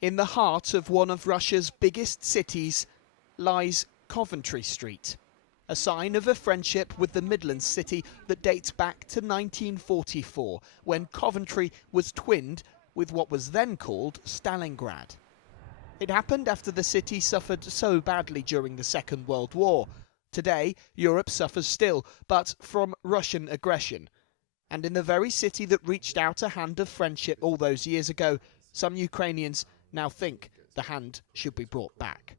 In the heart of one of Russia's biggest cities lies Coventry Street, a sign of a friendship with the Midlands city that dates back to 1944, when Coventry was twinned with what was then called Stalingrad. It happened after the city suffered so badly during the Second World War. Today, Europe suffers still, but from Russian aggression. And in the very city that reached out a hand of friendship all those years ago, some Ukrainians now think the hand should be brought back.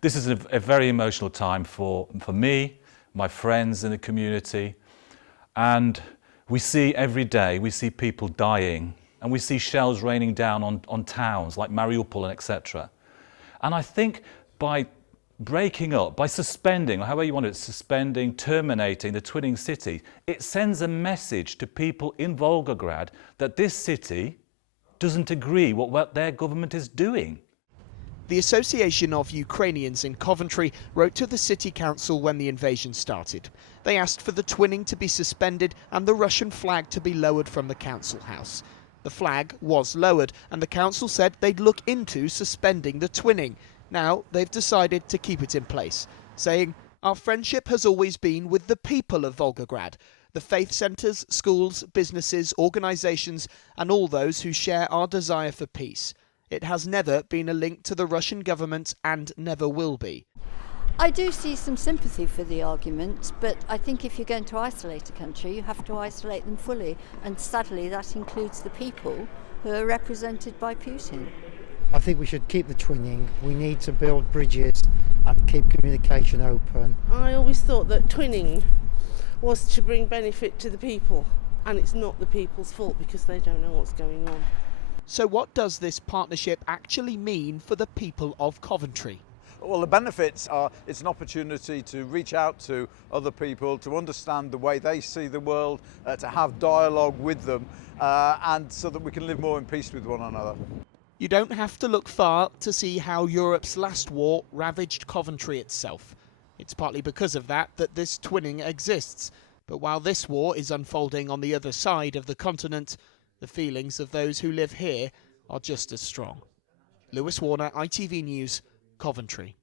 This is a very emotional time for me, my friends in the community, and we see every day, we see people dying, and we see shells raining down on towns like Mariupol and etc. And I think by breaking up, by suspending, or however you want it, suspending, terminating the twinning city, it sends a message to people in Volgograd that this city doesn't agree with what their government is doing. The Association of Ukrainians in Coventry wrote to the city council when the invasion started. They asked for the twinning to be suspended and the Russian flag to be lowered from the council house. The flag was lowered and the council said they'd look into suspending the twinning. Now they've decided to keep it in place, saying, "Our friendship has always been with the people of Volgograd, the faith centres, schools, businesses, organisations and all those who share our desire for peace. It has never been a link to the Russian government and never will be." I do see some sympathy for the argument, but I think if you're going to isolate a country, you have to isolate them fully, and sadly that includes the people who are represented by Putin. I think we should keep the twinning. We need to build bridges and keep communication open. I always thought that twinning was to bring benefit to the people, and it's not the people's fault because they don't know what's going on. So what does this partnership actually mean for the people of Coventry? Well, the benefits are it's an opportunity to reach out to other people, to understand the way they see the world, to have dialogue with them, and so that we can live more in peace with one another. You don't have to look far to see how Europe's last war ravaged Coventry itself. It's partly because of that this twinning exists. But while this war is unfolding on the other side of the continent, the feelings of those who live here are just as strong. Lewis Warner, ITV News, Coventry.